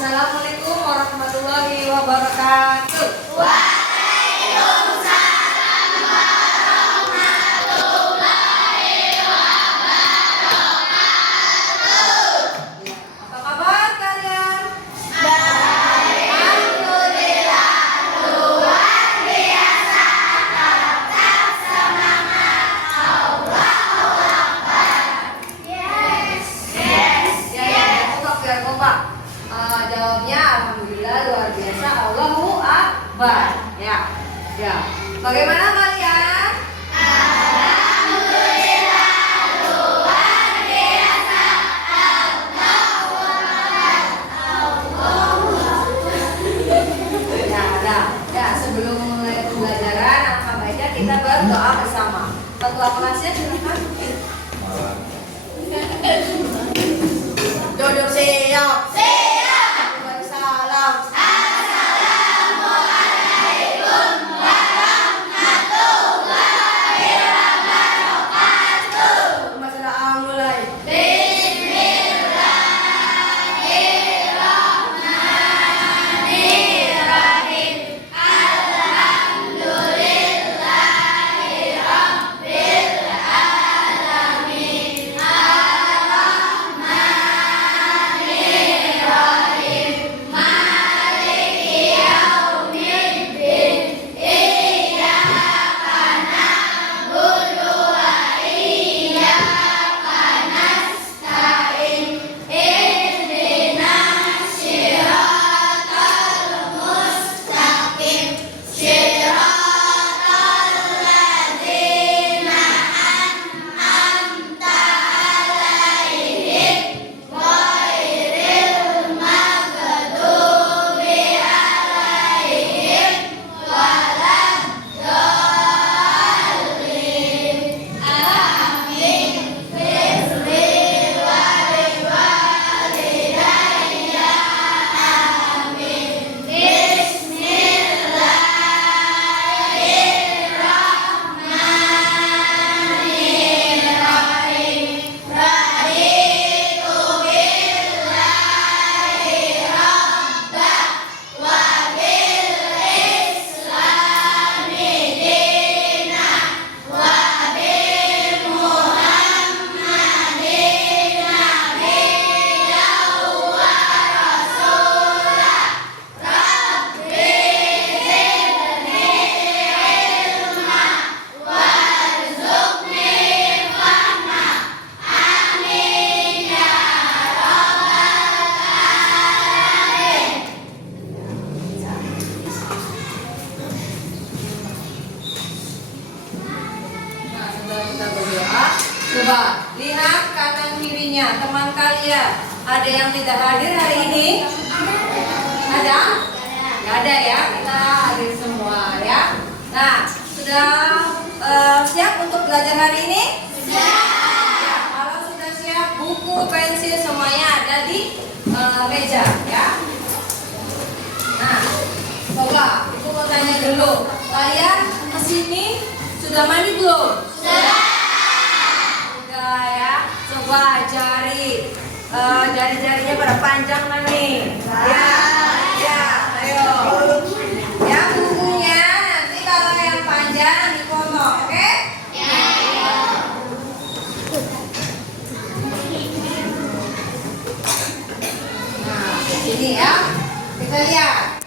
Assalamualaikum warahmatullahi wabarakatuh. Waalaikumsalam warahmatullahi wabarakatuh. Apa kabar kalian? Baik. Alhamdulillah. Luar biasa. Tetap semangat. Allahu Akbar. Yes. Coba biar kompak. Jawabnya alhamdulillah luar biasa. Allahu Akbar. Ya. Bagaimana kalian? Alhamdulillah. Luar biasa. Allahu Akbar. Allahu Akbar. Ya, sebelum mulai pembelajaran, alangkah baiknya kita berdoa bersama. Ketua kelasnya silakan. Duduk siap. Beri salam. Assalamualaikum warahmatullahi wabarakatuh. Masalah mulai. Bismillahirrahmanirrahim. Alhamdulillahirabbil alamin. Ar-Rahmanirrahim. Maliki yaumiddin. Iyyaka na'budu wa iyyaka nasta'in. Ihdinas siratal mustaqim. Siratal ladzina an'amta 'alaihim ghairil maghdubi 'alaihim waladdallin. Amin. Firli wa liwalidayya. Amin. Bismillahirrahmanirrahim. Raditu billahi rabba wa bil islami dina wa bi Muhammadin nabiyyan wa rasulah. Rabbi zidni ilma warzuqni fahma. Amin ya rabbal alamin. Nah, setelah kita berdoa, coba lihat kanan kirinya teman kalian. Ada yang tidak hadir hari ini? Ada? Nggak ada ya, kita hadir semua ya. Nah, sudah siap untuk belajar hari ini? Ya, kalau sudah siap, buku, pensil semuanya ada di meja ya. Nah, coba, aku mau tanya dulu. Kalian kesini sudah mandi belum? Sudah ya. Coba jari-jarinya pada panjang kan nih? Ya, ayo. Yang bukunya nanti kalau yang panjang dipotong, oke? Nah, sini ya. Kita lihat.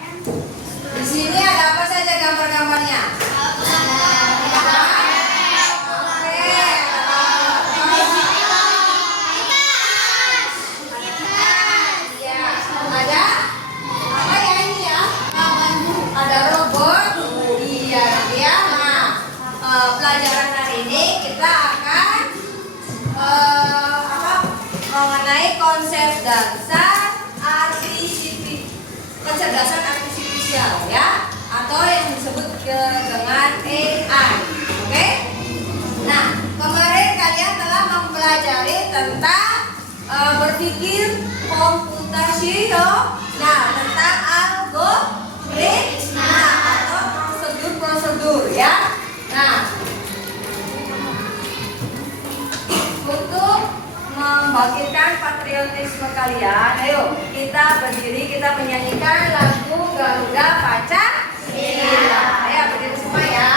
Di sini ada apa saja gambar-gambarnya? Pelajaran hari ini kita akan mengenai konsep dasar kecerdasan artifisial ya, atau yang disebut dengan AI. Oke? Nah, kemarin kalian telah mempelajari tentang berpikir komputasional. Nah, tentang algoritma atau prosedur-prosedur ya. Nah, untuk membangkitkan patriotisme kalian. Ayo kita berdiri, kita menyanyikan lagu Garuda Pancasila. Ayo berdiri semua ya.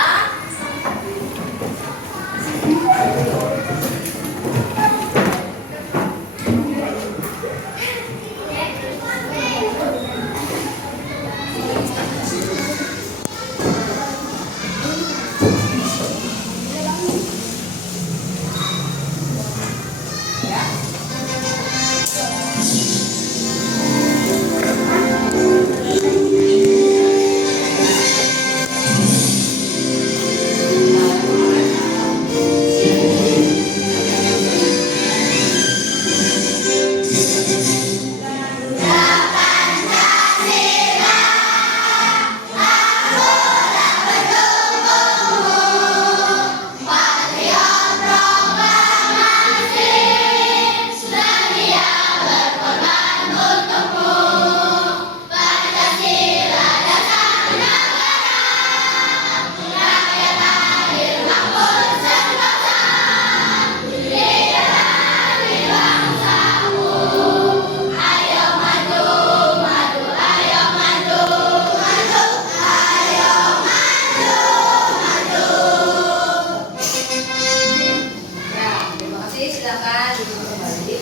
Silakan duduk kembali.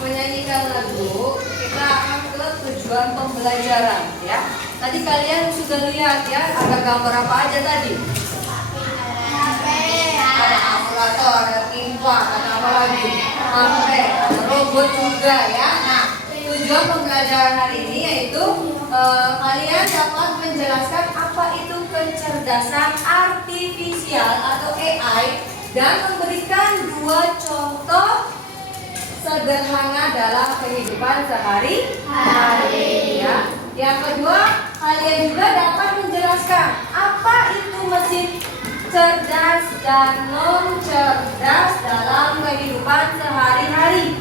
Menyanyikan lagu, kita akan ke tujuan pembelajaran ya. Tadi kalian sudah lihat ya, ada gambar apa aja tadi? Ada kalkulator, ada pipa, ada apa lagi? HP, ada robot juga ya. Nah, tujuan pembelajaran hari ini yaitu kalian dapat menjelaskan apa itu kecerdasan artifisial atau AI dan memberikan 2 contoh sederhana dalam kehidupan sehari-hari ya. Yang kedua, kalian juga dapat menjelaskan apa itu mesin cerdas dan non cerdas dalam kehidupan sehari-hari.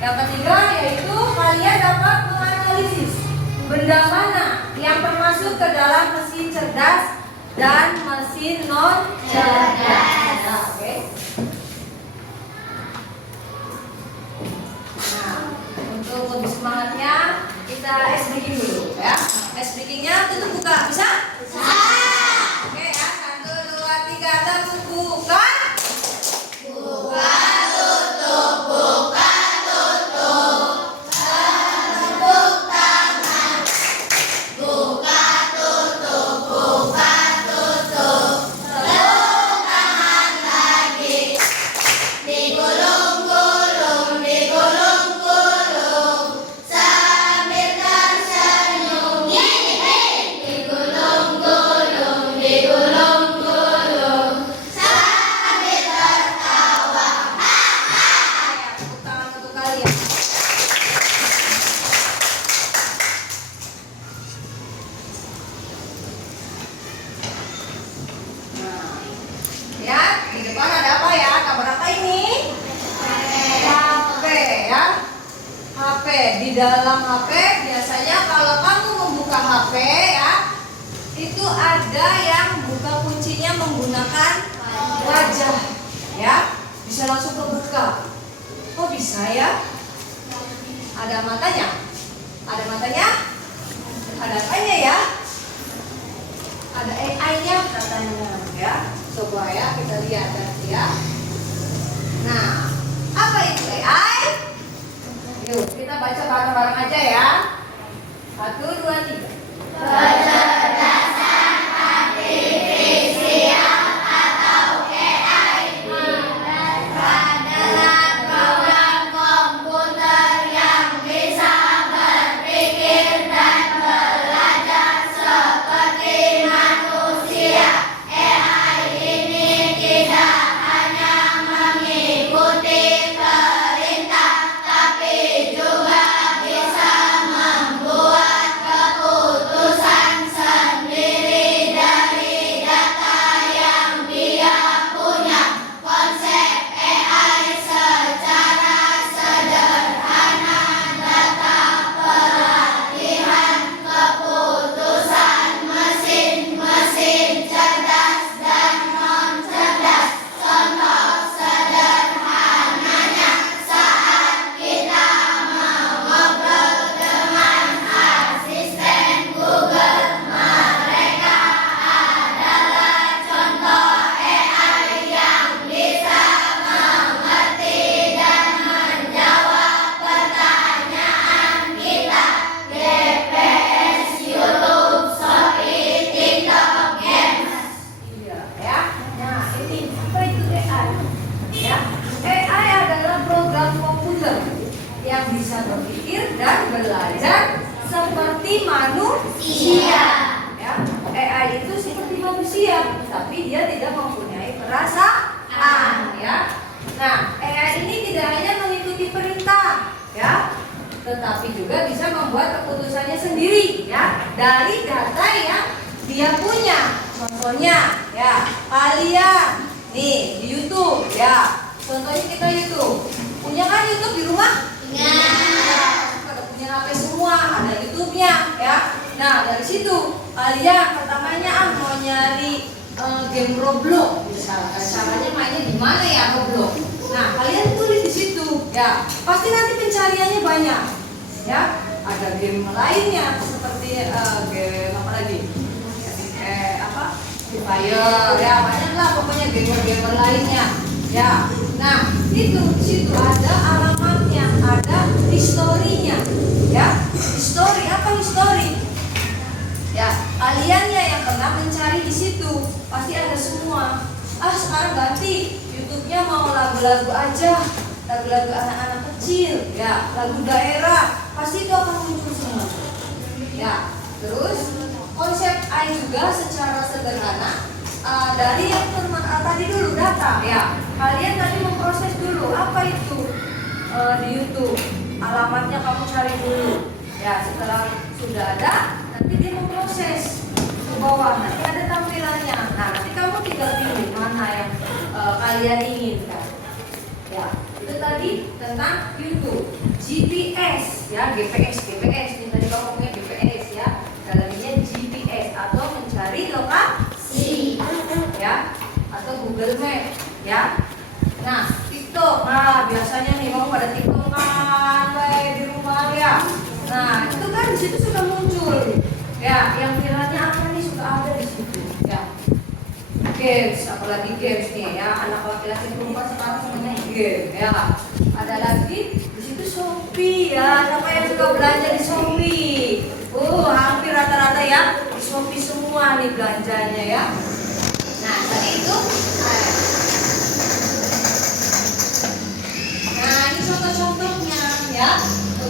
Yang ketiga yaitu kalian dapat menganalisis benda mana yang termasuk ke dalam mesin cerdas dan mesin non cerdas. Nah, oke. Untuk lebih semangatnya kita ice breaking dulu ya. Ice breakingnya tutup buka, bisa? Bisa. Oke ya, 1, 2, 3, terbuka. Buka, tutup, buka, tutup. Tepuk tangan. Buka, tutup, buka, tutup. Tepuk tangan lagi. Digulung-gulung, digulung-gulung. Sambil tersenyum, digulung-gulung, digulung-gulung. Sambil tertawa, ya, tepuk tangan untuk kalian. Nah, ya, di depan ada apa ya? Gambar apa ini? HP ya. HP. Di dalam HP biasanya kalau kamu membuka HP ya, itu ada yang buka kuncinya menggunakan wajah ya. Bisa langsung kebuka. Kok bisa ya? Ada matanya? Ada matanya? Ada apanya ya? Ada AI-nya katanya ya. Coba ya kita lihat nanti ya. Nah, apa itu AI? Yuk kita baca bareng-bareng aja ya. 1, 2, 3. Kecerdasan dia punya. Contohnya ya, kalian nih di YouTube ya. Contohnya kita YouTube. Punya kan YouTube di rumah? Punya. Pada punya HP semua, ada YouTube-nya ya. Nah, dari situ kalian pertamanya mau nyari game Roblox misalnya. Caranya mainnya di mana ya Roblox? Nah, kalian tulis di situ ya. Pasti nanti pencariannya banyak. Ya, ada game lainnya seperti game apa lagi? Apa? Free Fire ya, banyak lah pokoknya game-game lainnya. Ya. Nah, itu di situ ada alamatnya, ada historinya. Ya. History apa history? Ya, kaliannya yang pernah mencari di situ pasti ada semua. Sekarang ganti YouTube-nya mau lagu-lagu aja, lagu-lagu anak-anak kecil, ya, lagu daerah, pasti itu akan muncul semua. Ya, terus konsep AI juga secara sederhana dari yang tadi dulu data, ya, kalian tadi memproses dulu apa itu di YouTube, alamatnya kamu cari dulu, ya, setelah sudah ada. Nanti dia memproses ke bawah, nanti ada tampilannya. Nah, nanti kamu tinggal pilih mana yang kalian inginkan. Ya, itu tadi tentang YouTube. GPS, ya, GPS. Ini tadi kamu punya GPS, ya. Dalamnya GPS atau mencari lokasi, ya, atau Google Map, ya. Nah, TikTok. Nah, biasanya nih kamu pada TikTok kan, kayak di rumah ya. Nah, itu kan di situ sudah muncul. Ya, yang viralnya apa nih sudah ada di situ. Ya, games, apalagi games nih ya. Anak laki-laki perempuan sekarang semuanya game. Ya, ada lagi di situ Shopee ya. Siapa yang suka belanja di Shopee? Hampir rata-rata ya di Shopee semua nih belanjanya ya. Nah, tadi itu. Nah, ini contoh-contohnya ya.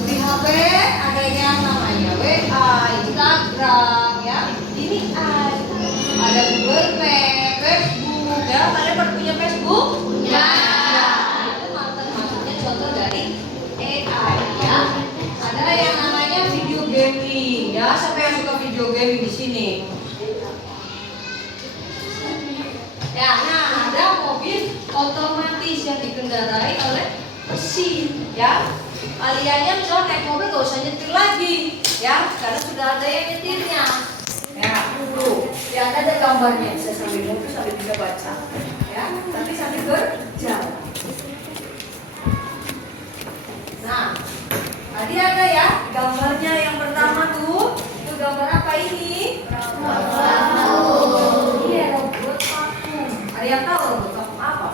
Di HP ada yang namanya WA, Instagram ya. Ini ada Google Map, Facebook ya. Kalian pernah punya Facebook? Punya. Ya, itu maksudnya contoh dari AI ya. Ada yang namanya video gaming ya. Siapa yang suka video gaming di sini? Ya, nah ada mobil otomatis yang dikendarai oleh mesin ya. Kaliannya misalnya naik mobil gak usah nyetir lagi ya, karena sudah ada yang nyetirnya ya. Tuh ya, ada gambarnya, bisa sambil nunggu sambil bisa baca ya, tapi sambil berjalan. Nah, tadi ada ya gambarnya yang pertama tuh. Itu gambar apa ini? Iya, robot vakum. Ada yang tahu robot vakum apa?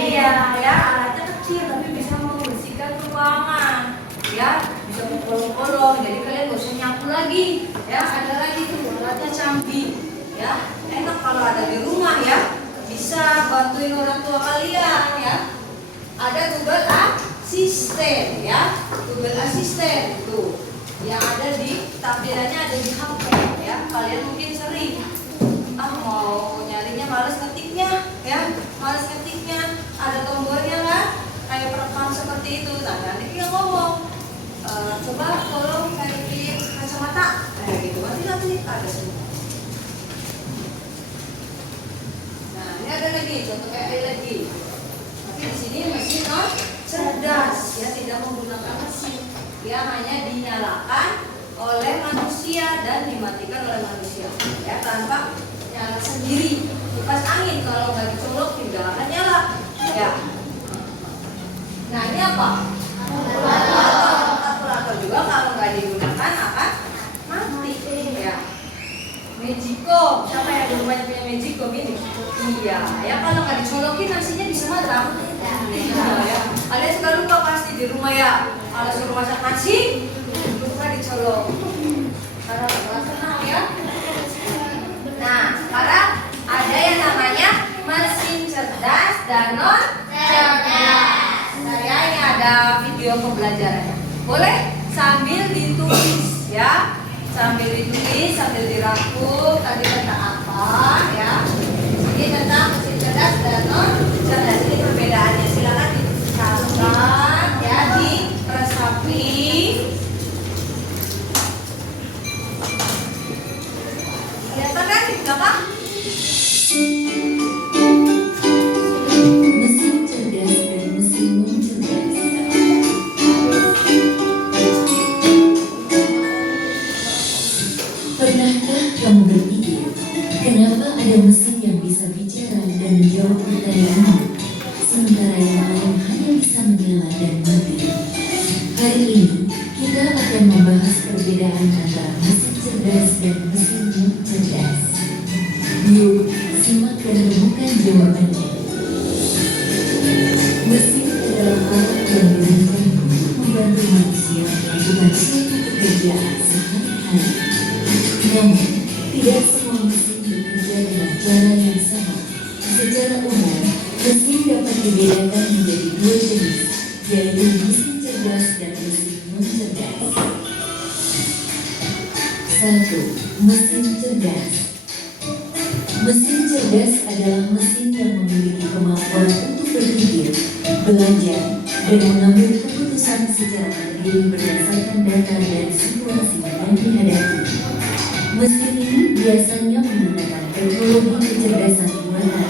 Iya ya, alatnya kecil tapi bisa membersihkan ruangan ya, bisa mengkolong-kolong, jadi kalian gak usah nyapu lagi ya. Ada lagi tuh alatnya canggih ya, enak kalau ada di rumah ya, bisa bantuin orang tua kalian ya. Ada Google Assistant ya, Google Assistant tuh yang ada di tampilannya ada di HP ya. Kalian mungkin sering mau nyarinya males ngetiknya ya, males ngetiknya, ada tombolnya kan, kayak perekam seperti itu. Nah, nanti dia ngomong coba tolong cari kacamata, kayak gitu, nanti ada semua. Nah, ini ada lagi contoh kayak lagi, tapi di sini mesin cerdas ya, tidak menggunakan mesin, dia hanya dinyalakan oleh manusia dan dimatikan oleh manusia ya, tanpa nyala sendiri. Kipas angin kalau nggak dicolok tidak akan nyala ya. Nah, ini apa? Kalkulator juga kalau nggak digunakan akan mati ya. Magicom, siapa yang di rumahnya punya Magicom ini? Iya ya, kalau nggak dicolokin nasinya bisa matang. Iya ya. Kalian suka lupa pasti di rumah ya, kalau suruh masak nasi lupa dicolok karena nggak tenang ya. Nah, sekarang ada yang namanya mesin cerdas dan non cerdas. Saya ini ada video pembelajarannya. Boleh sambil ditulis ya, sambil ditulis, sambil dirangkum. Tadi tentang apa ya? Ini tentang mesin cerdas dan non cerdas. Ini perbedaannya. Silakan dicatat ya, diresapi. Pernahkah kamu berpikir, kenapa ada mesin yang bisa bicara dan menjawab pertanyaanmu, sementara yang lain hanya bisa menyala dan mati? Hari ini, kita akan membahas perbedaan antara mesin cerdas dan mesin non cerdas. Yuk, simak dan temukan jawabannya. Mesin adalah alat yang dirancang untuk membantu manusia melakukan suatu pekerjaan sehari-hari. Namun, tidak semua mesin bekerja dengan cara yang sama. Secara umum, mesin dapat dibedakan menjadi dua jenis, yaitu mesin cerdas dan mesin non cerdas. 1. Mesin cerdas. Mesin cerdas adalah mesin yang memiliki kemampuan untuk berpikir, belajar, dan mengambil keputusan secara mandiri berdasarkan data dan situasi yang dihadapi. Mesin ini biasanya menggunakan teknologi kecerdasan buatan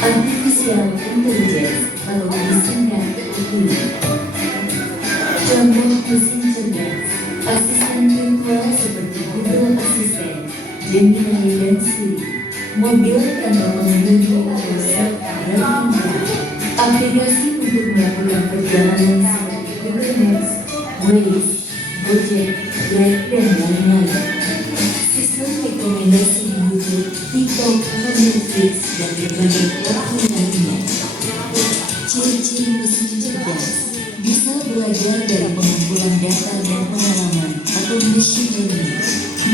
artificial intelligence atau disingkat AI. Contoh mesin cerdas, asisten virtual seperti Google Assistant, Gemini dan Siri, mobil tanpa pengemudi atau self-driving, aplikasi untuk melakukan perjalanan seperti Google Maps, Waze, Gojek, Grab, dan lain-lain. Sistem rekomendasi di YouTube, TikTok, Netflix, dan berbagai platform lainnya. Ciri-ciri mesin cerdas bisa belajar dari pengumpulan data dan pengalaman atau machine learning,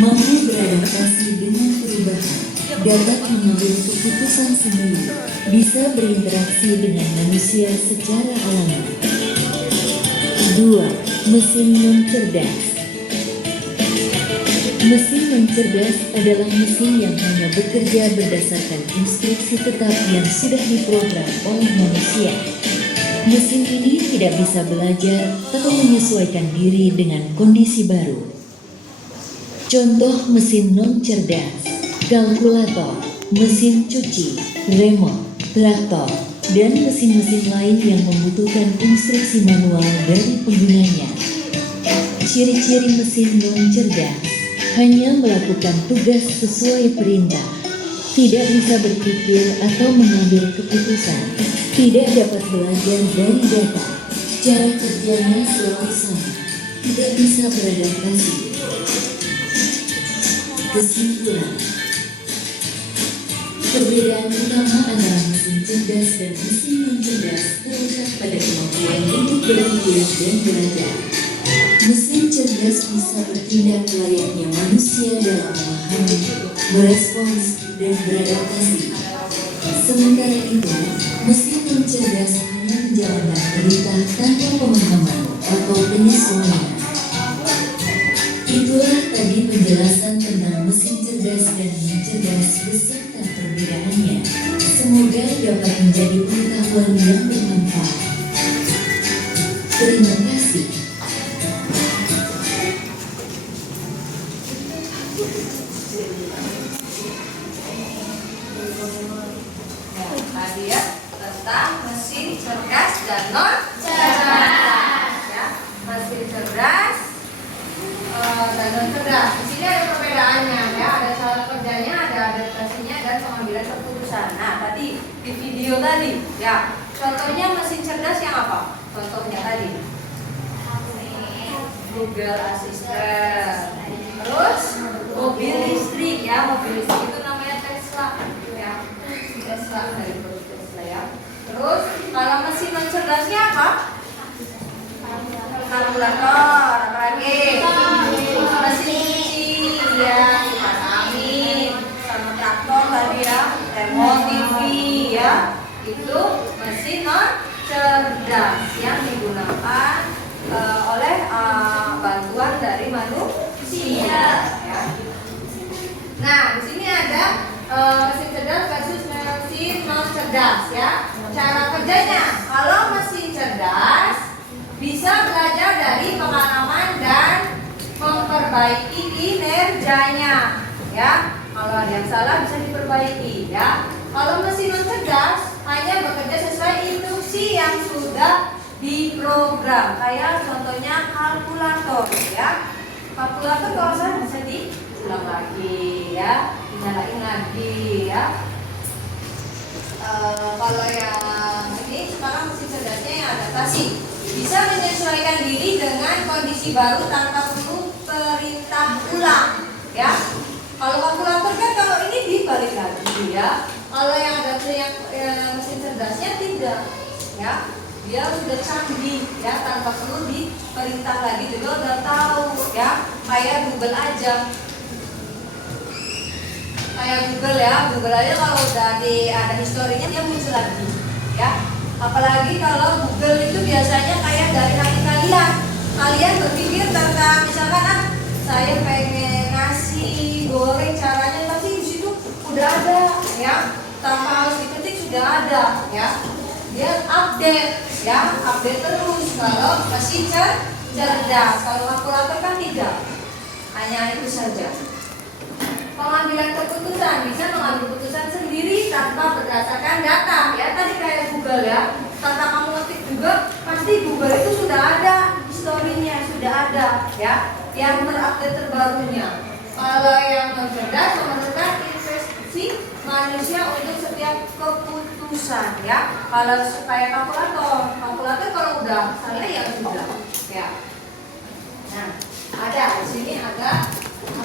mampu beradaptasi dengan perubahan, dapat mengambil keputusan sendiri, bisa berinteraksi dengan manusia secara alami. 2. Mesin non cerdas. Mesin non cerdas adalah mesin yang hanya bekerja berdasarkan instruksi tetap yang sudah diprogram oleh manusia. Mesin ini tidak bisa belajar atau menyesuaikan diri dengan kondisi baru. Contoh mesin non cerdas: kalkulator, mesin cuci, remote, traktor, dan mesin-mesin lain yang membutuhkan instruksi manual dari penggunanya. Ciri-ciri mesin non cerdas: hanya melakukan tugas sesuai perintah, tidak bisa berpikir atau mengambil keputusan, tidak dapat belajar dari data, cara kerjanya selalu sama, tidak bisa beradaptasi. Kesimpulan: perbedaan utama antara mesin cerdas dan mesin non cerdas terletak pada kemampuan untuk berpikir dan belajar. Mesin cerdas bisa bertindak layaknya manusia dalam memahami, merespons, dan beradaptasi. Sementara itu, mesin non cerdas hanya menjalankan perintah tanpa pemahaman atau penyesuaian. Itulah tadi penjelasan tentang mesin cerdas dan non cerdas beserta perbedaannya. Semoga dapat menjadi pengetahuan yang bermanfaat. Terima kasih. Tadi ya tentang mesin cerdas dan non cerdas. Ya, mesin cerdas dan non cerdas. Di sini ada perbedaannya ya, ada cara kerjanya, ada adaptasinya dan pengambilan keputusan. Nah, tadi di video tadi ya, contohnya mesin cerdas yang apa? Contohnya tadi Google Assistant. Terus mobil listrik ya, mobil listrik itu namanya Tesla ya. Tesla dari produk Tesla ya. Terus kalau mesin non cerdasnya apa? Kalkulator, apalagi mesin cuci ya, kipas angin, sama traktor tadi ya, remote TV ya. Itu mesin non cerdas yang digunakan oleh bantuan dari manusia ya. Nah, di sini ada mesin cerdas versus mesin non cerdas ya. Cara kerjanya, kalau mesin cerdas bisa belajar dari pengalaman dan memperbaiki kinerjanya ya. Kalau ada yang salah bisa diperbaiki ya. Kalau mesin non cerdas hanya bekerja sesuai instruksi yang sudah diprogram. Kayak contohnya kalkulator ya. Kalkulator kalau saya bisa di ulang lagi ya, dinyalain lagi ya. Kalau yang ini sekarang mesin cerdasnya yang adaptasi, bisa menyesuaikan diri dengan kondisi baru tanpa perlu perintah ulang ya. Kalau kalkulator kan kalau ini dibalik lagi ya. Kalau yang adaptasi yang mesin cerdasnya tidak ya. Dia sudah canggih ya, tanpa perlu diperintah lagi juga udah tahu ya. Kayak Google aja. Kayak Google ya, Google aja kalau udah ada historinya dia muncul lagi ya. Apalagi kalau Google itu biasanya kayak dari hati kalian. Kalian berpikir tentang misalkan saya pengen nasi goreng caranya, pasti di situ udah ada ya. Tanpa harus diketik sudah ada ya. Dia update ya, update terus. Kalau masih cerdas, kalau kalkulator kan tidak. Hanya itu saja. Pengambilan keputusan, bisa mengambil keputusan sendiri tanpa berdasarkan data ya. Tadi kayak Google ya, tanpa kamu ngetik juga pasti Google itu sudah ada historinya, sudah ada ya, yang terupdate terbarunya. Kalau yang cerdas memerlukan investasi manusia untuk setiap keputusan ya. Kalau kayak kalkulator kalau udah salah ya sudah ya. Nah, ada di sini ada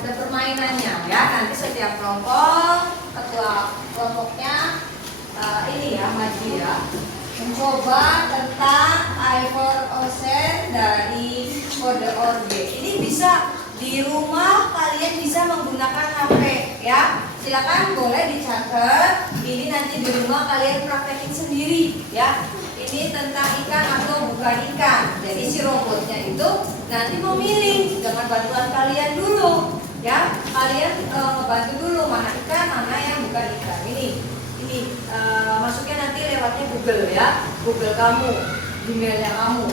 permainannya ya. Nanti setiap kelompok, ketua kelompoknya ini ya, Maji ya, mencoba tentang I4 Ocean dari kode ORG. Ini bisa di rumah kalian bisa menggunakan HP ya. Silakan boleh dicatat. Ini nanti di rumah kalian praktekin sendiri ya. Ini tentang ikan atau bukan ikan. Jadi si robotnya itu nanti memilih dengan bantuan kalian dulu ya. Kalian ngebantu dulu mana ikan, mana yang bukan ikan. Ini masuknya nanti lewatnya Google ya. Google kamu, emailnya kamu.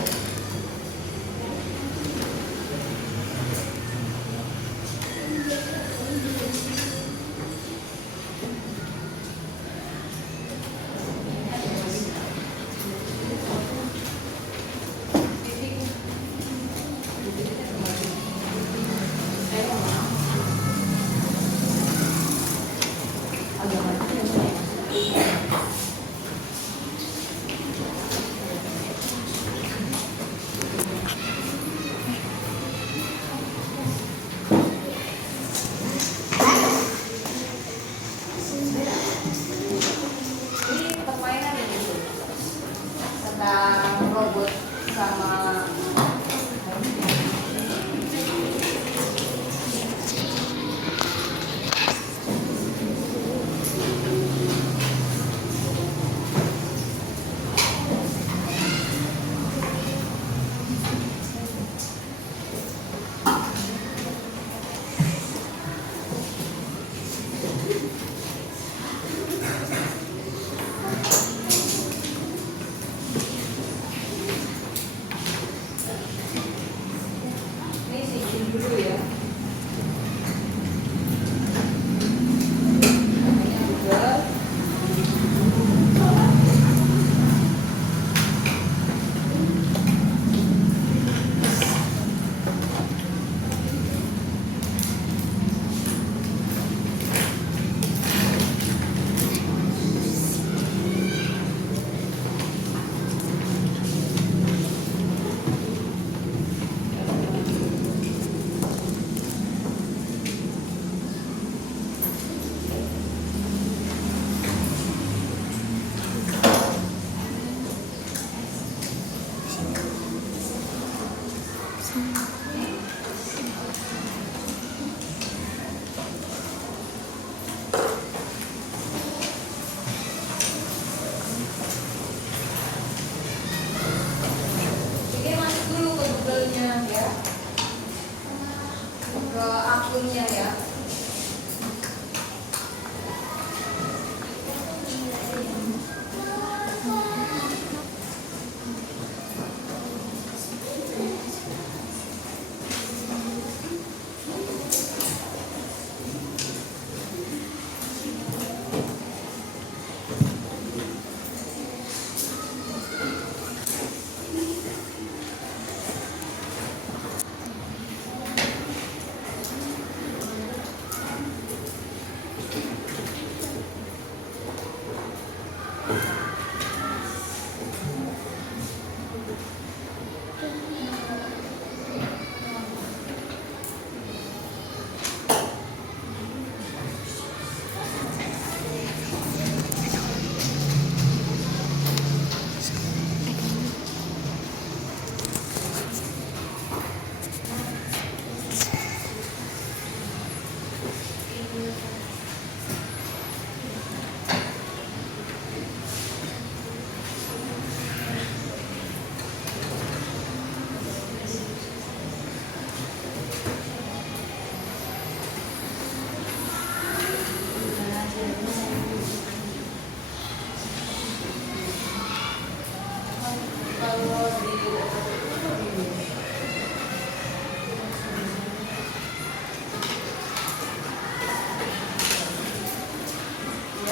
Ya,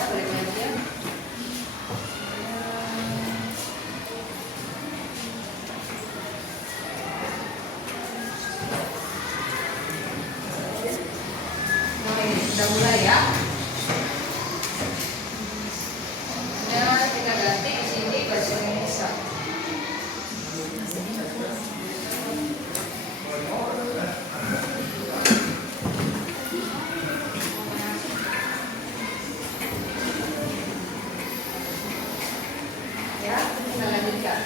balik lagi ya. Nah, ini sudah mulai ya. Ya, kita ganti di sini bahasa Indonesia. Ya, kita lanjutkan.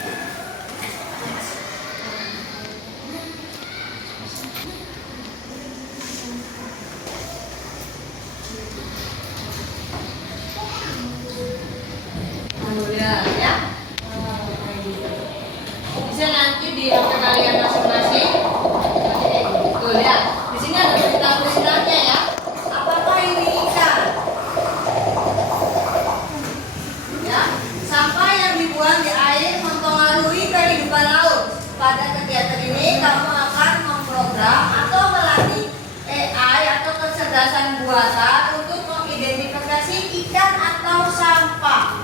Alhamdulillah ya. Bisa nanti di HP kalian masing-masing. Tuh ya. Di sini ada perintah-perintahnya ya. Apakah ini ikan? Ya, sampah yang dibuang di air mempengaruhi kehidupan laut. Pada kegiatan ini kamu akan memprogram atau melatih AI atau kecerdasan buatan untuk mengidentifikasi ikan atau sampah.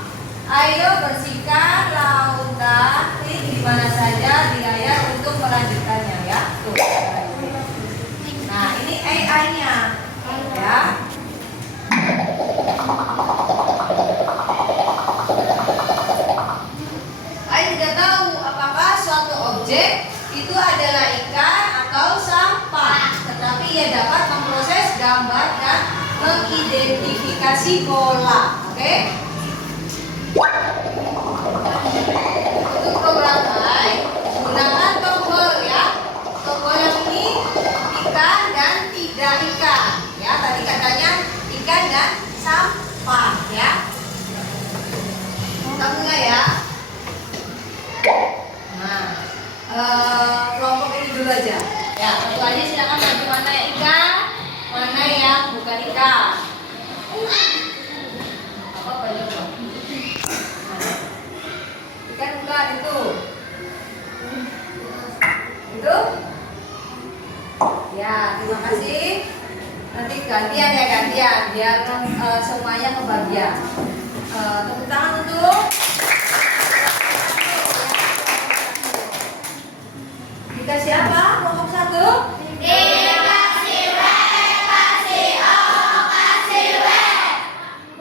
Ayo bersihkan lautan di mana saja di layar untuk melanjutkannya ya. Tuh. Nah, ini AI-nya ya. Ayo tidak tahu apakah suatu objek itu adalah ikan atau sampah, tetapi ia dapat memproses gambar dan mengidentifikasi pola. Oke? Untuk program AI, gunakan tombol ya. Tombol yang ini ikan dan tidak ikan. Ya, tadi katanya ikan dan sampah ya. Kita mulai ya. Nah, kelompok ini dulu aja. Ya, satu aja silakan bagi mana yang ikan, mana yang bukan ikan. Apa banyak dong? Ikan bukan itu. Itu? Ya, terima kasih. Nanti gantian ya, gantian biar semuanya kebagian. Tepuk tangan untuk dikasih apa? Kelompok satu? Dikasih W, kasih O, kasih W.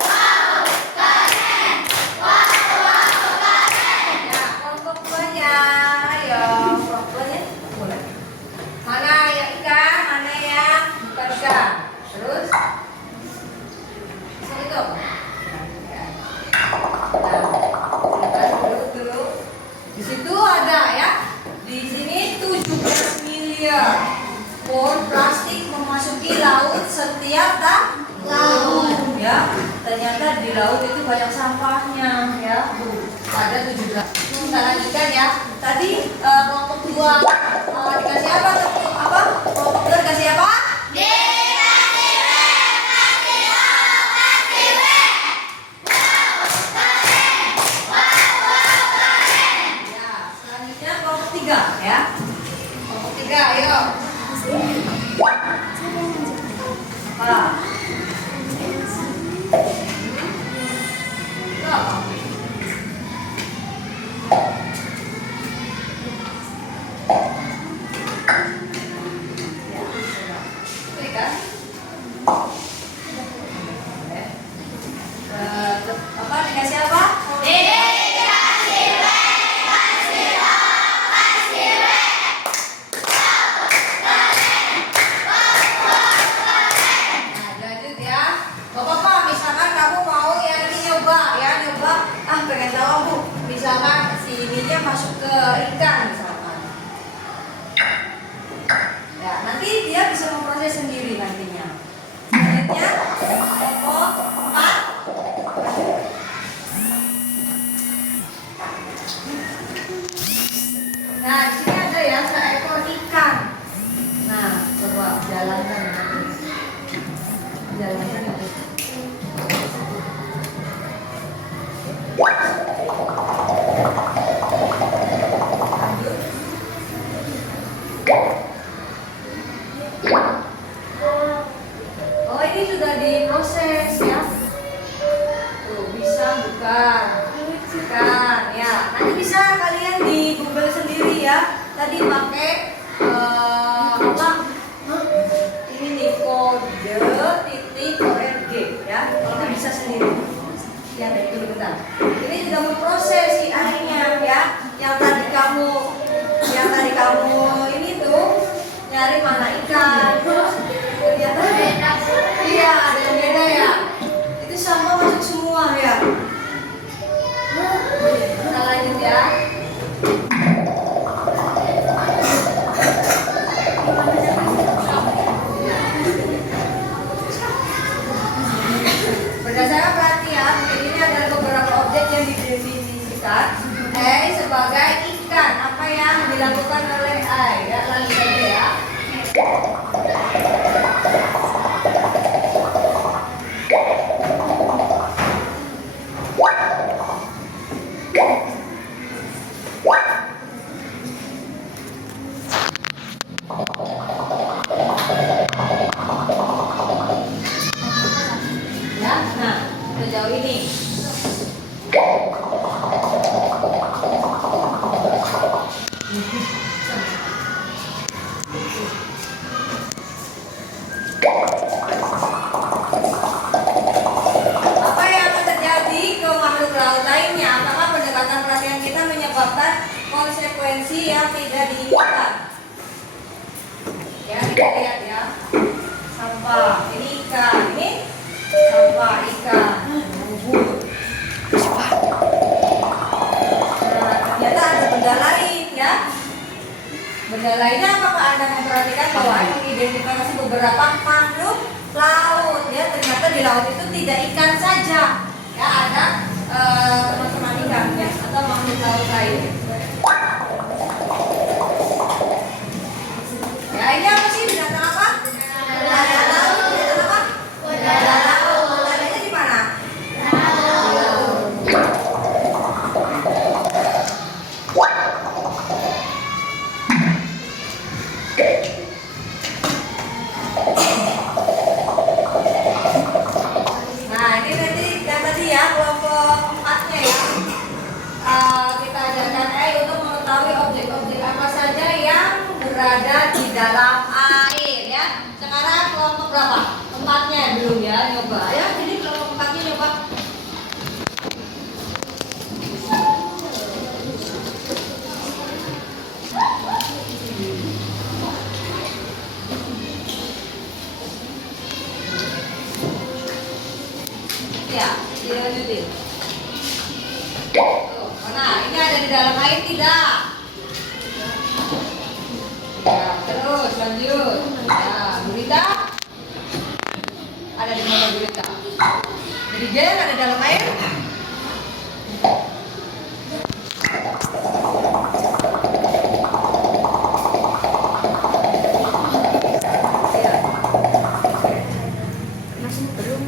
Wow, keren. Wow, keren. Ya, kelompok duanya. Ayo, kelompok duanya boleh. Mana yang ikan, mana yang bukan ikan. Terus? Bisa itu? Nah, dulu. Di situ ada ya. Di sini 17 miliar ton plastik memasuki laut setiap tahun ya. Ternyata di laut itu banyak sampahnya ya. Ada 17. Kita lanjutkan ya. Tadi kelompok 2 dikasih apa? Kelompok 2 dikasih apa? Dikasih W, kasih O, kasih W. Wow, keren. Wow, keren. Ya, selanjutnya kelompok 3 ya. Kelompok 3 ayo. Apa? Itu apa? Ya, oke kan? Apa dikasih apa? Dikasih W, kasih O, kasih W. Nah, lanjut ya. Bapak, misalkan kamu mau yang ini nyoba, pengen tahu Bu. Misalkan si ininya masuk ke ikan misalkan. Ya, nanti dia bisa memproses sendiri nantinya. Selanjutnya Jalankan itu. Oh, ini sudah diproses ya. Tuh, bisa bukan? Bukan ya. Nanti bisa kalian di Google sendiri ya. Tadi pakai apa? Ini nih kode.org ya. Itu bisa sendiri. Ya, dari dulu bentar. Ini sudah memproses si airnya ya. Yang tadi kamu ini tuh nyari mana ikan. Ternyata iya, ada yang beda ya. Itu sama masuk semua ya. Kita lanjut ya. Berdasarkan pelatihan, ini ada beberapa objek yang didefinisikan sebagai ikan. Apa yang dilakukan oleh ya, lanjut aja ya. Ya, nah, sejauh ini. Apa yang akan terjadi ke makhluk laut lainnya? Apakah pendekatan pelatihan kita menyebabkan konsekuensi yang tidak diinginkan? Ya, kita lihat ya. Sampah, ini ikan, ini sampah ikan, bubur. Nah, ternyata ada benda lain ya. Benda lainnya apakah Anda memperhatikan bahwa mengidentifikasi beberapa makhluk laut ya? Ternyata di laut itu tidak ikan saja ya, ada teman-teman ikan ya atau makhluk laut lain. Ya, ini apa sih, binatang apa? Binatang laut. Binatang apa? Binatang laut. Adanya di mana? Nah, ini tadi ya kelompok 4-nya ya. Kita ajarkan untuk mengetahui objek-objek apa saja yang berada di dalam air ya. Sekarang kelompok berapa? 4-nya belum ya, nyoba ya. Ini kelompok 4-nya nyoba. Ya, dilanjutin. Tuh, nah ini ada di dalam air tidak? Ya, terus lanjut. Ya, gurita. Ada di mana gurita? Jadi gen ada dalam air? Ya. Masih belum.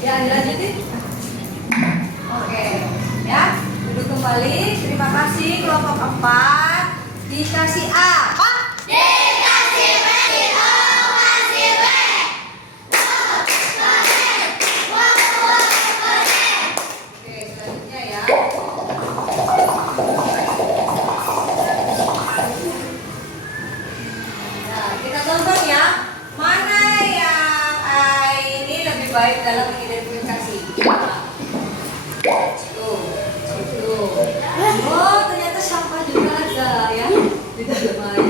Ya, dilanjutin. Oke, ya, duduk kembali. Terima kasih kelompok 4. Dikasih apa? Dikasih B, dikasih B. Oke, selanjutnya ya. Nah, kita tonton ya. Mana yang ini lebih baik dalam mengidentifikasi? Tuh. Oh, ternyata sampah juga ada ya di dalam air.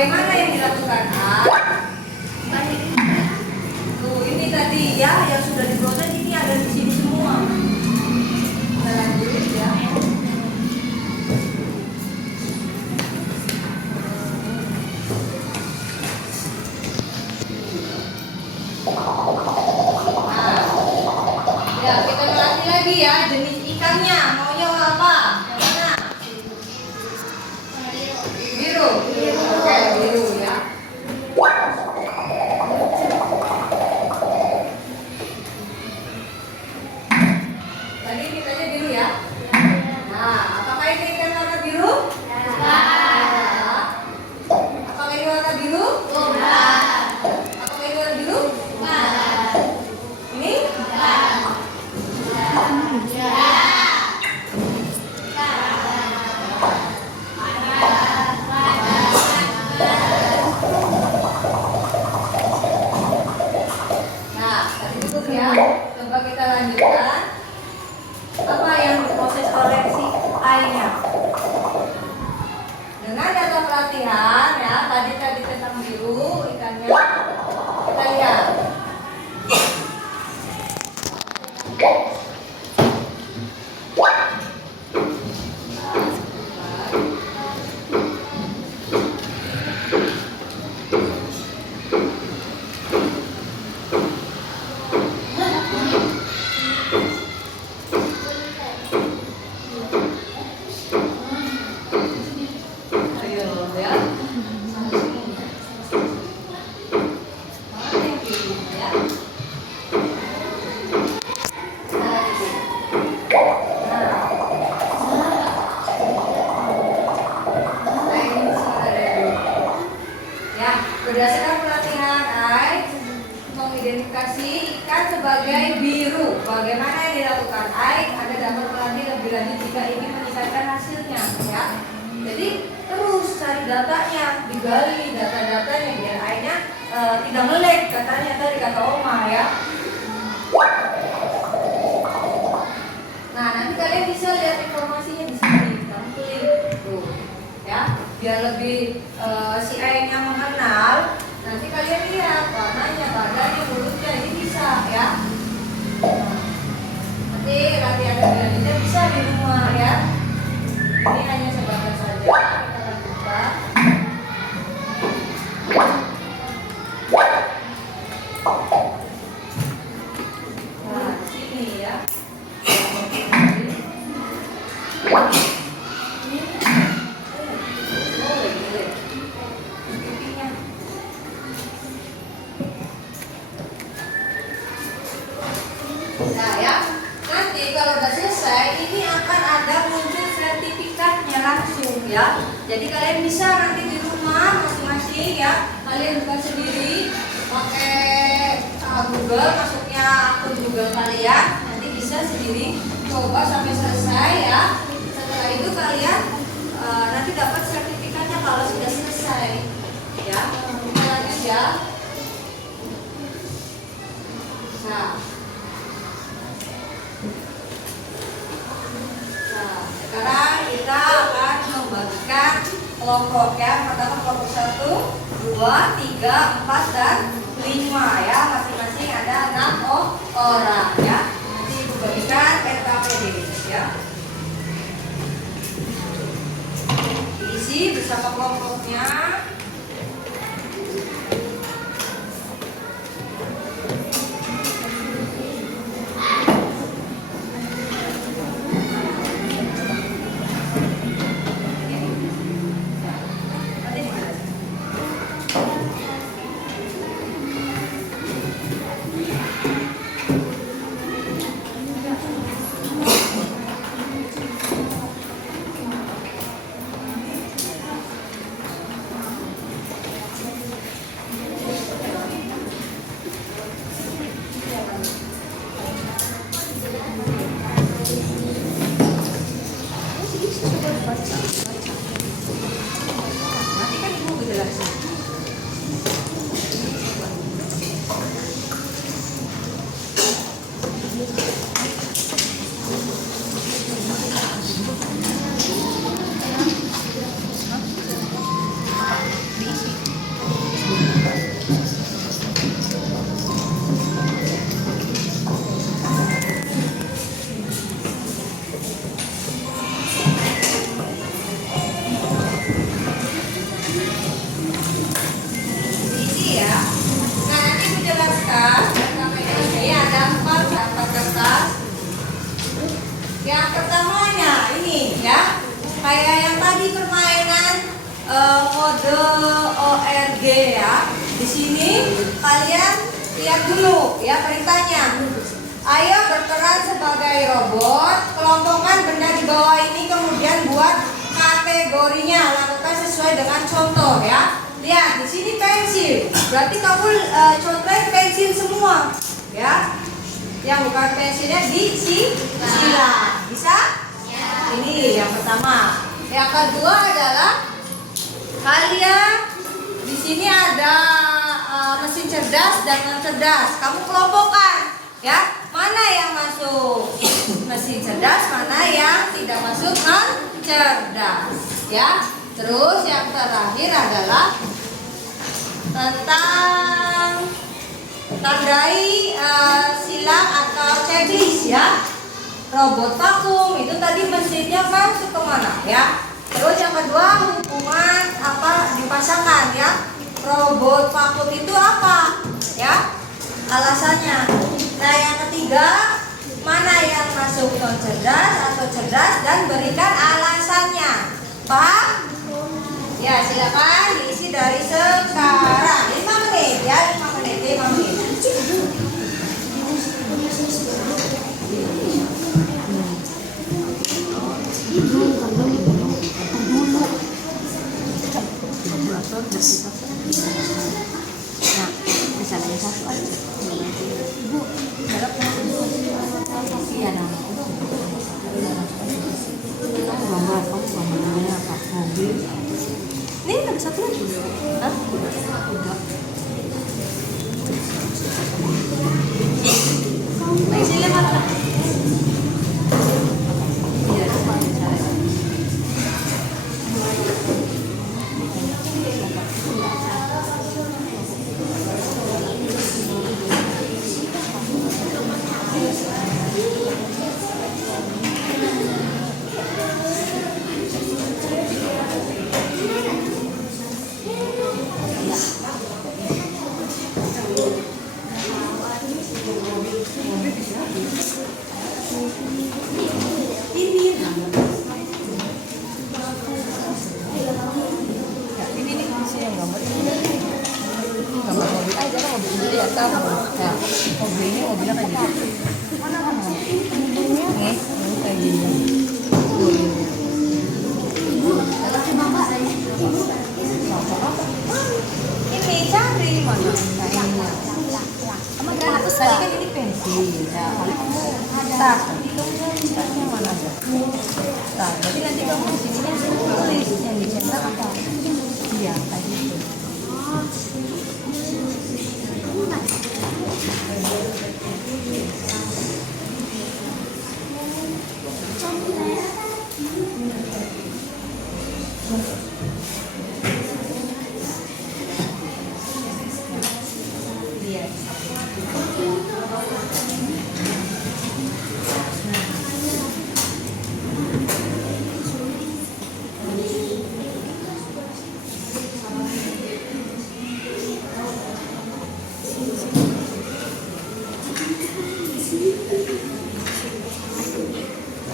bagaimana yang dilakukan? Tuh, ini tadi ya yang sudah diproses ini ada di sini semua. Kita lanjut ya. Ya, kita melatih lagi ya jenis ikannya. Maunya warna apa? Yang mana? Biru. Oke, biru ya. Tadi kitanya biru ya. Nah, apakah ini ikan warna biru? Ya. Apakah ini warna biru? Apakah ini warna biru? Ini? Nah, tadi cukup ya. Coba kita lanjutkan. Apa yang diproses oleh si A-nya? Dengan data pelatihan ya, tadi tentang biru ikannya. Kita lihat. Ayo ya. Mana yang biru ya? Ya, berdasarkan pelatihan AI mengidentifikasi ikan sebagai biru. Bagaimana yang dilakukan AI? Ada dapat pelatih lebih lanjut jika ingin meningkatkan hasilnya, ya. Jadi terus cari datanya, digali data-datanya biar AI-nya tidak melek, katanya tadi kata Oma ya. Nah, nanti kalian bisa lihat informasinya di sini, kamu klik tuh, ya, biar lebih si AI-nya mengenal. Nanti kalian lihat warnanya, badannya, mulutnya, ini bisa ya. Nanti latihan selanjutnya bisa di rumah ya. Ini hanya sebatas saja. Kita akan buka. Nah, sini ya. Nah ya, nanti kalau udah selesai ini akan ada muncul sertifikatnya langsung ya. Jadi kalian bisa nanti di rumah masing-masing ya, kalian buka sendiri pakai Google, masuknya akun Google kalian, nanti bisa sendiri coba sampai selesai ya. Setelah itu kalian nanti dapat sertifikatnya kalau sudah selesai ya. Kita lanjut ya. Nah, sekarang kita akan membagikan kelompok ya. Pertama kelompok 1, 2, 3, 4, dan 5 ya. Masing-masing ada 6 orang ya. Nanti ibu bagikan RKPD ya. Diisi bersama kelompoknya. Yang pertamanya ini ya, kayak yang tadi permainan kode ORG ya. Di sini kalian lihat dulu ya perintahnya. Ayo berperan sebagai robot, kelompokkan benda di bawah ini kemudian buat kategorinya, lakukan sesuai dengan contoh ya. Lihat di sini pensil, berarti kamu contohin pensil semua ya. Yang bukan pensilnya disilang, bisa? Ya. Ini yang pertama. Yang kedua adalah kalian di sini ada mesin cerdas dan non cerdas. Kamu kelompokkan ya. Mana yang masuk mesin cerdas, mana yang tidak masuk non cerdas ya. Terus yang terakhir adalah tentang tandai silang atau checklist ya. Robot vakum itu tadi mesinnya masuk kemana ya. Terus yang kedua hubungan apa dipasangkan ya. Robot vakum itu apa ya, alasannya. Nah yang ketiga, mana yang masuk non cerdas atau cerdas dan berikan alasannya. Paham? Ya silakan diisi dari sekarang. 5 menit ya, 5 menit, 5 menit. Nah, misalnya satu aja. Ibu, harap iya dong. Kamu gambar namanya apa? Mobil. Ini ada satu lagi. Hah? Udah. Pensilnya mana? Iya, mobilnya kayak gitu. mana? Nih, kayak gini. Ini cari di mana? Kamu udah hapus Tadi kan ini pensil. Ya, kali kamu tak. Catnya mana ada? Tak. Berarti nanti kamu di sini tulis yang dicetak apa? Iya, kayak gitu.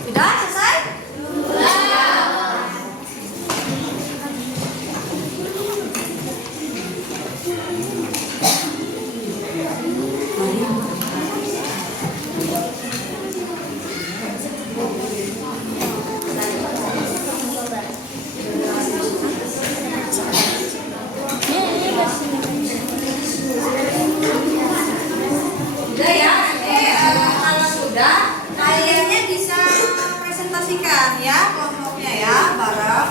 Sudah selesai? Sudah ya, kalau sudah kaliannya bisa presentasikan ya kelompoknya ya bareng.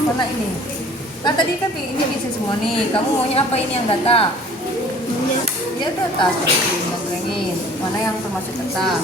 Mana ini? Nah tadi kan ini bisa semua nih. Kamu maunya apa ini yang data? Ya data. Bayangin. Mana yang termasuk data?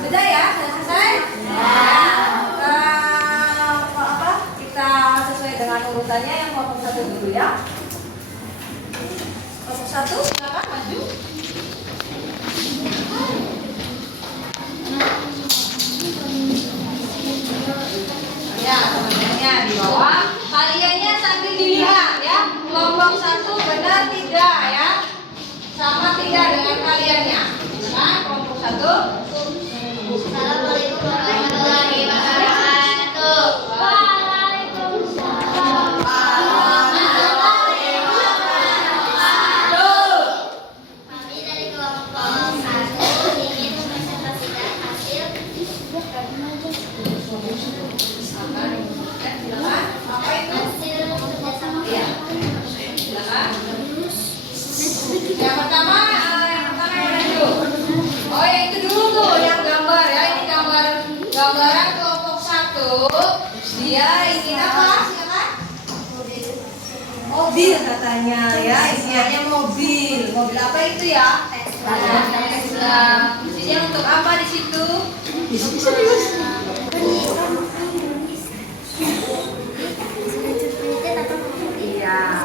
Sudah ya? Sudah selesai? Kita sesuai dengan urutannya yang kelompok 1 dulu ya. Kelompok 1 silakan maju. Ya, teman-temannya di bawah. Kaliannya sambil dilihat ya. Kelompok 1 benar tidak ya? Sama tidak dengan kaliannya. Nah, kelompok 1. Assalamualaikum warahmatullahi wabarakatuh. Waalaikumsalam warahmatullahi wabarakatuh. Kami dari kelompok 1 ingin mempresentasikan hasil. Silakan. Apa itu? Hasil kerjasama. Iya. Silakan. Yang pertama yang maju. Oh, yang itu dulu tuh, yang gambar ya. Ini gambaran kelompok 1. Dia ingin apa? Silakan. Mobil katanya ya, istilahnya mobil. Mobil apa itu ya? Tesla. Fungsinya untuk apa di situ? Iya.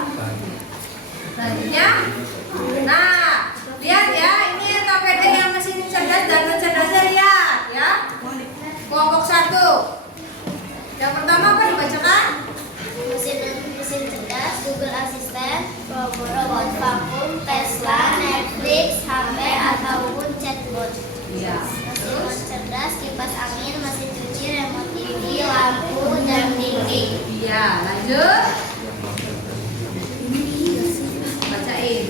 Selanjutnya, nah, lihat ya, ini KPD yang mesin cerdas dan mencerdasnya lihat ya. Kelompok 1. Yang pertama apa dibacakan? Mesin cerdas, Google Assistant, robot vakum, Tesla, Netflix, HP ataupun chatbot. Iya. Mesin cerdas, kipas angin, mesin cuci, remote TV, lampu, jam dinding. Iya, lanjut. Bacain.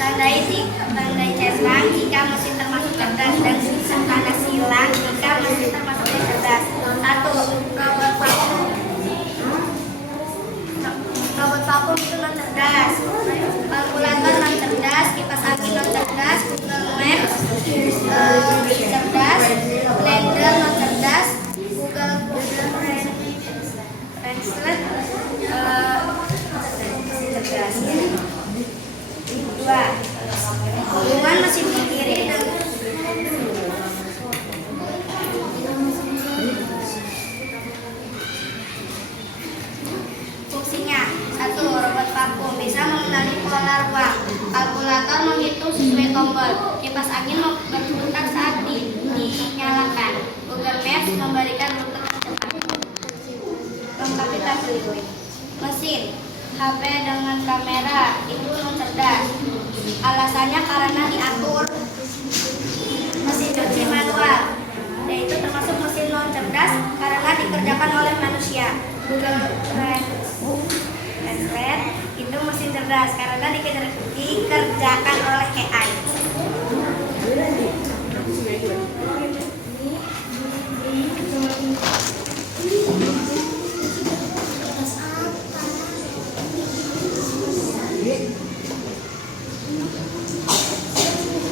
Tandai celang jika mesin termasuk cerdas dan tanda silang jika mesin termasuk cerdas. 1. Robot vakum itu non cerdas. Kalkulator non cerdas, kipas angin non cerdas, Google Maps cerdas, blender non cerdas, Google Translate cerdas. 2. Hubungan mesin kiri dan vakum bisa mengenali pola ruang. Kalkulator menghitung sesuai tombol. Kipas angin berputar saat dinyalakan. Google Maps memberikan rute tercepat. Lengkapi tabel ini. Mesin HP dengan kamera itu non cerdas. Alasannya karena diatur. Mesin cuci manual, yaitu termasuk mesin non cerdas karena dikerjakan oleh manusia. Google Translate itu mesin cerdas karena dikerjakan oleh AI.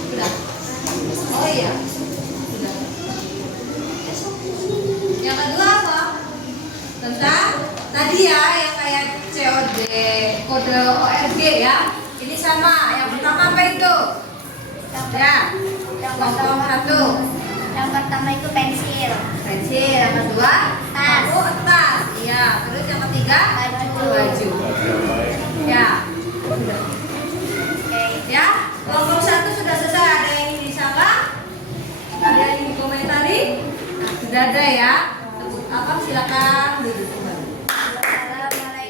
Sudah. Oh iya. Sudah. Yang kedua apa? Tentang tadi ya yang kayak COD, kode ORG ya. Ini sama. Yang pertama apa itu? Ya. Yang Kelompok satu. Yang pertama itu pensil. Pensil. Yang kedua Tas. Oh, tas. Iya. Terus yang ketiga baju. Ya. Oke. Ya. Kelompok satu sudah selesai. Ada yang ingin disangka? Ada yang ingin komentari? Nah, sudah ada ya. Apa? Silakan duduk kembali.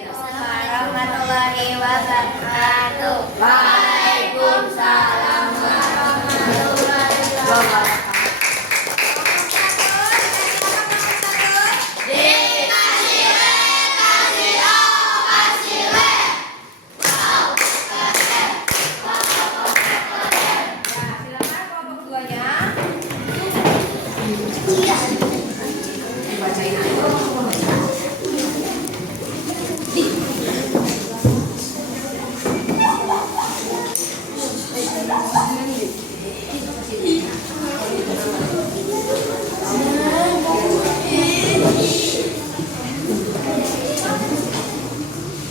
Assalamualaikum warahmatullahi wabarakatuh. Waalaikumsalam warahmatullahi wabarakatuh. Silakan kelompok duanya. Bacain aja.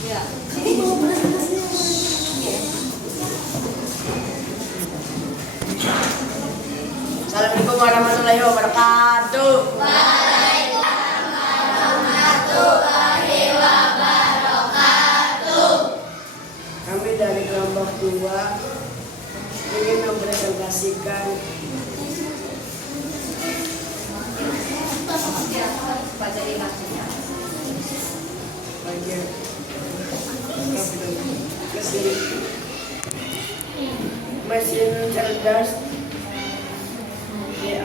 Ya. Assalamualaikum warahmatullahi wabarakatuh. Kami dari kelompok 2 ingin mempresentasikan Baca di maksudnya. bagian mesin cerdas di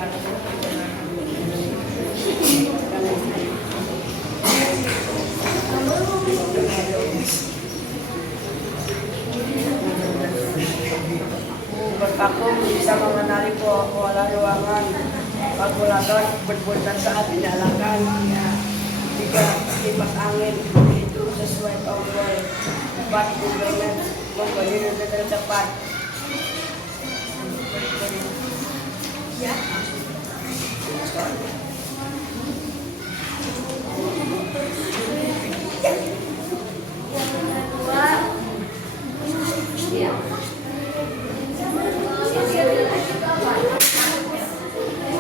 bervakum bisa mengenali pola ruangan. Kalkulator berputar saat dinyalakan. 3 kipas angin itu sesuai tombol. 4 Google Maps memberi rute tercepat.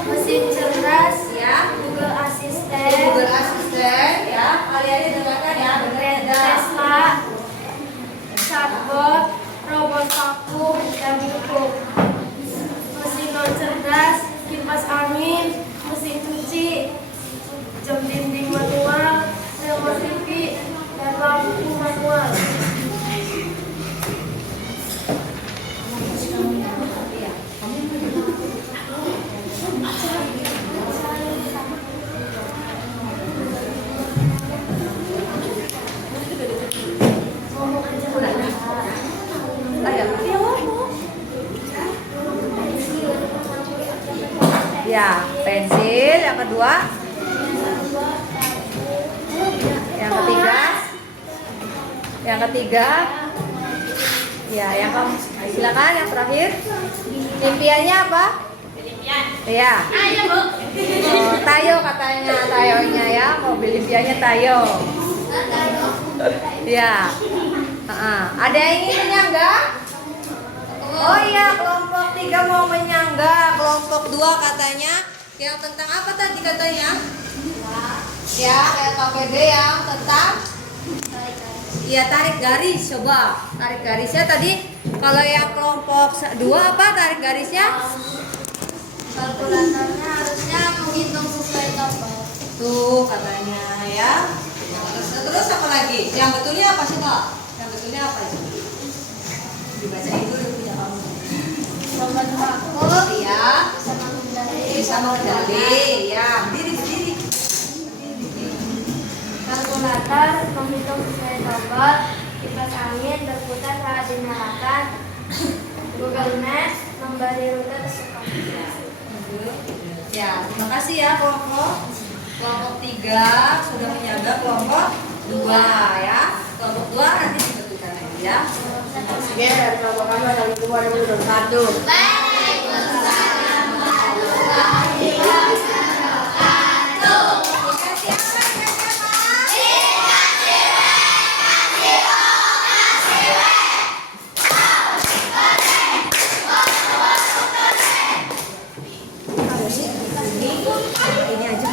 Mesin cerdas Ya. Google Assistant, Google Assistant ya. Kalian dengarkan ya. Berbeda. Tesla, chatbot, robot vakum, dan buku. Mesin non cerdas, kipas angin, mesin cuci, jam dinding manual, remote TV, dan lampu manual. Ya, pensil. Yang kedua. Yang ketiga. Yang ketiga. Ya, yang kamu silakan yang terakhir. Impiannya apa? Iya. Oh, Tayo katanya, Tayonya ya. Mobil impiannya Tayo. Ya. Ada yang ingin menyangga? Oh iya, kelompok 3 mau menyangga. Kelompok 2 katanya yang tentang apa tadi katanya? Ya, kayak KPD yang tentang Ya, tarik garis, coba. Tarik garisnya tadi. Kalau yang kelompok 2 apa tarik garisnya? Kalkulatornya harusnya menghitung sesuai tombol. Tuh katanya ya. Terus apa lagi? Yang betulnya apa sih Pak? Yang betulnya apa itu? Dibacain dulu punya kamu. Lompat vakum Iya. sama mengendali. Bisa mengendali. Ya, berdiri. Kalkulator menghitung sesuai tombol. Kipas angin berputar saat dinyalakan. Google Maps memberi rute tersekat. Ya, terima kasih ya kelompok 3 sudah menjaga kelompok 2 ya. Kelompok 2 nanti ditentukan lagi ya. Oke, dari kelompok kami ada 1. Ini aja.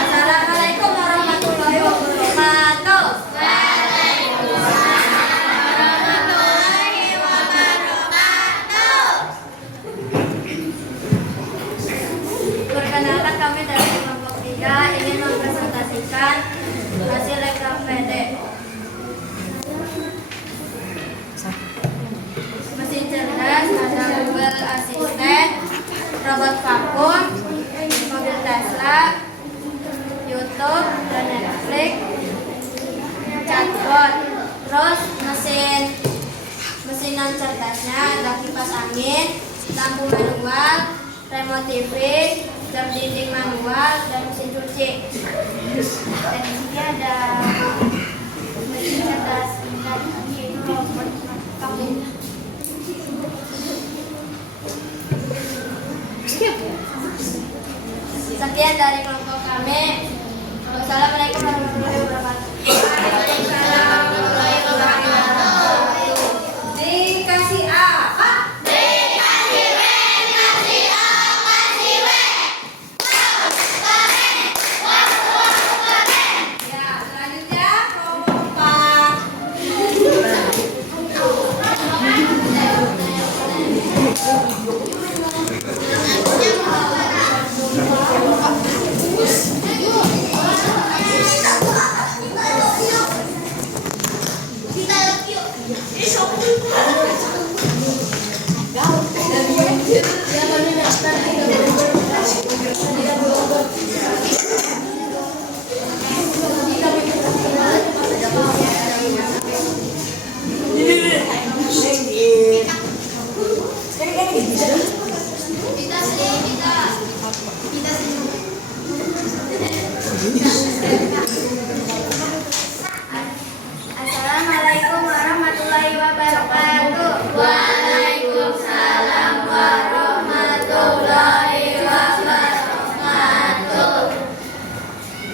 Assalamualaikum warahmatullahi wabarakatuh. Perkenalkan, kami dari kelompok 3 ingin mempresentasikan hasil rekap PD. Mesin cerdas, ada Google Assistant, robot vakum, mobil Tesla, YouTube, dan Netflix, chatbot. Terus mesin non cerdasnya ada kipas angin, lampu manual, remote TV, jam dinding manual, dan mesin cuci. Dan di sini ada mesin cerdas dan robot vakum. Sekian dari kelompok kami. Wassalamualaikum warahmatullahi wabarakatuh. Waalaikumsalam warahmatullahi wabarakatuh. Dikasih apa? Dikasih W, kasih O, kasih W. Ya, selanjutnya kelompok 4. Assalamualaikum warahmatullahi wabarakatuh. Waalaikumsalam warahmatullahi wabarakatuh.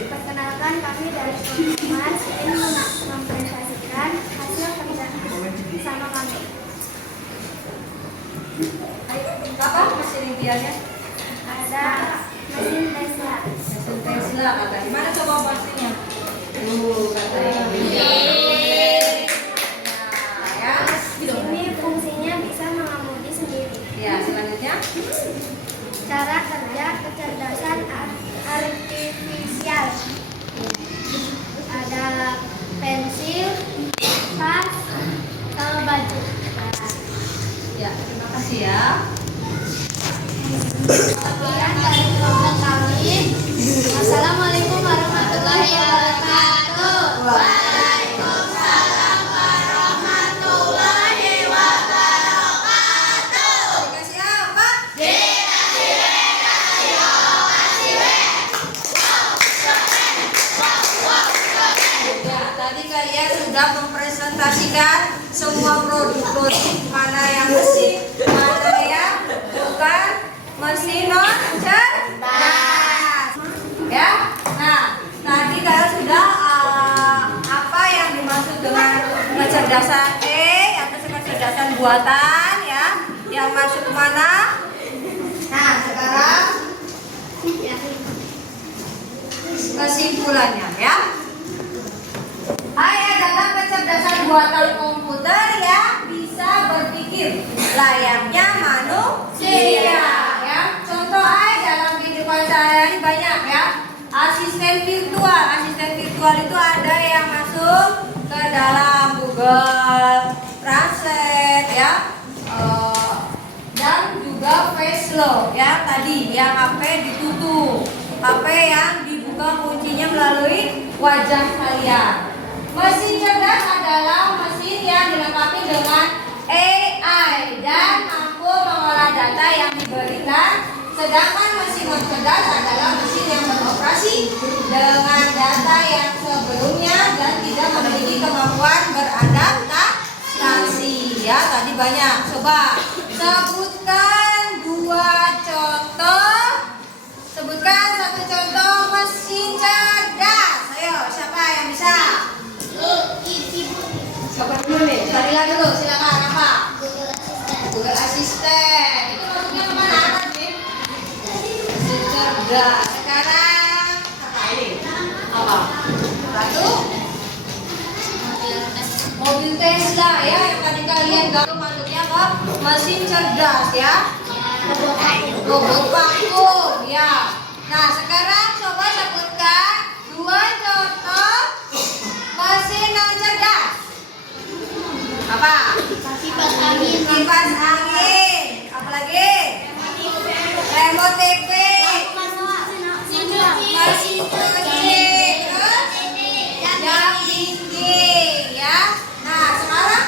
Perkenalkan, kami dari kelompok Mas ingin mempresentasikan hasil kerja sama kami. Apa mesin impiannya? Ada mesin Tesla. Mesin Tesla katanya. Mana coba mesinnya? Katanya. Ya. Ini fungsinya bisa mengemudi sendiri. Ya, selanjutnya. Cara kerja kecerdasan artifisial. Ada pensil, tas, sama baju. Ya, terima kasih ya. Sekian dari kelompok kami. Wassalamualaikum warahmatullahi wabarakatuh. Waalaikumsalam warahmatullahi wabarakatuh. Dikasih apa? Dikasih W, kasih O, kasih W. sudah mempresentasikan semua produk-produk mana yang mesin, mana yang bukan mesin non cerdas. Ya, nah tadi kalian sudah apa yang dimaksud dengan kecerdasan atau kecerdasan buatan ya, yang masuk mana? Nah sekarang kesimpulannya ya. Adalah kecerdasan buatan komputer yang bisa berpikir layaknya manusia ya. Contoh dalam kehidupan sehari-hari banyak ya. Asisten virtual itu ada yang masuk ke dalam Google Translate ya. Dan juga face lock ya, tadi yang HP ditutup, HP yang dibuka kuncinya melalui wajah kalian. Mesin cerdas adalah mesin yang dilengkapi dengan AI dan mampu mengolah data yang diberikan. Sedangkan mesin non cerdas adalah mesin yang beroperasi dengan data yang sebelumnya dan tidak memiliki kemampuan beradaptasi. Ya, tadi banyak. Coba sebutkan dua contoh. Sebutkan satu contoh mesin cerdas. Ayo, siapa yang bisa? Siapa dulu nih? Sarila dulu, silakan. Apa? Google Assistant. Itu masuknya kemana nih? Mesin cerdas. Sekarang apa ini? Apa? Satu. Mobil Tesla ya, yang tadi kalian galau masuknya ke mesin cerdas ya. Robot vakum ya. Nah sekarang coba sebutkan dua contoh mesin non cerdas. Apa? Kipas angin. Kipas angin. Apalagi? Remote TV. Mesin cuci. Jam dinding ya. Nah sekarang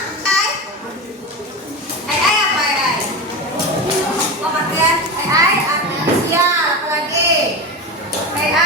AI apa AI? Oh pakai AI artifisial, apalagi AI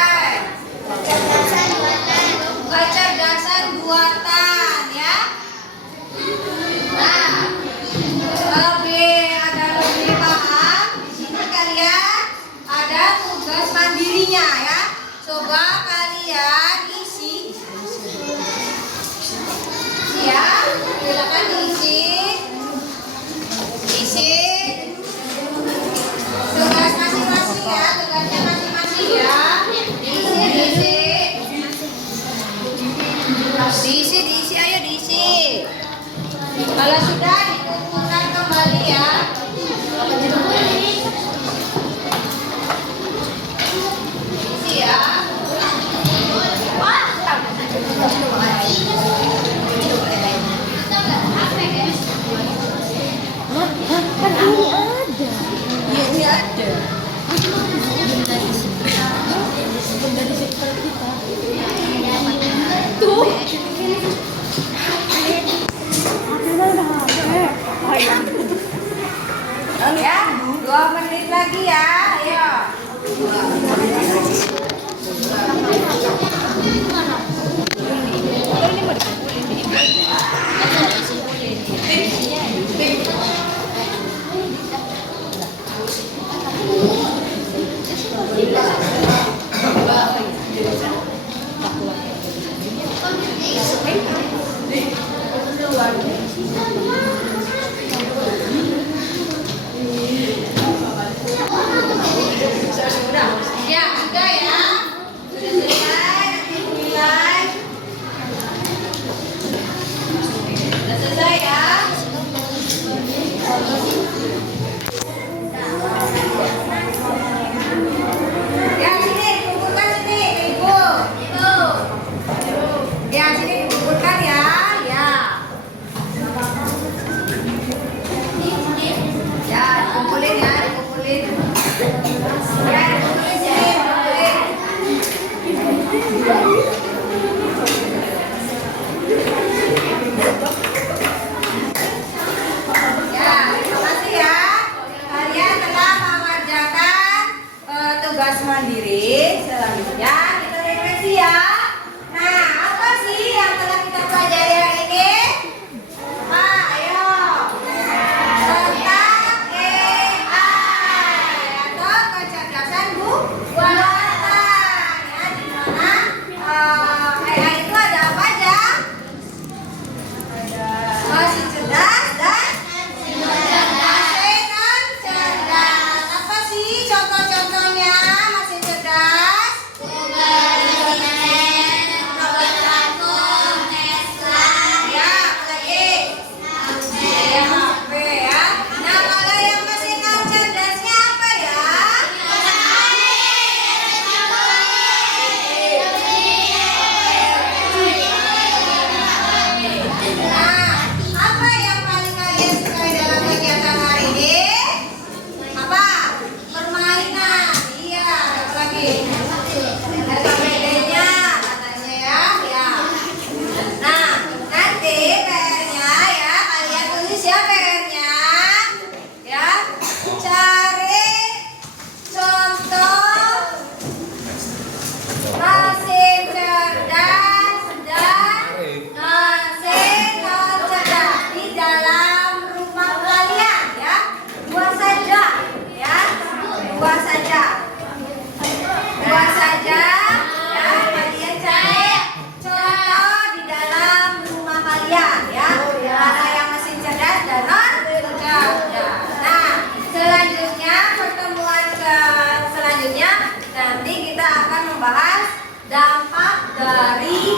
membahas dampak dari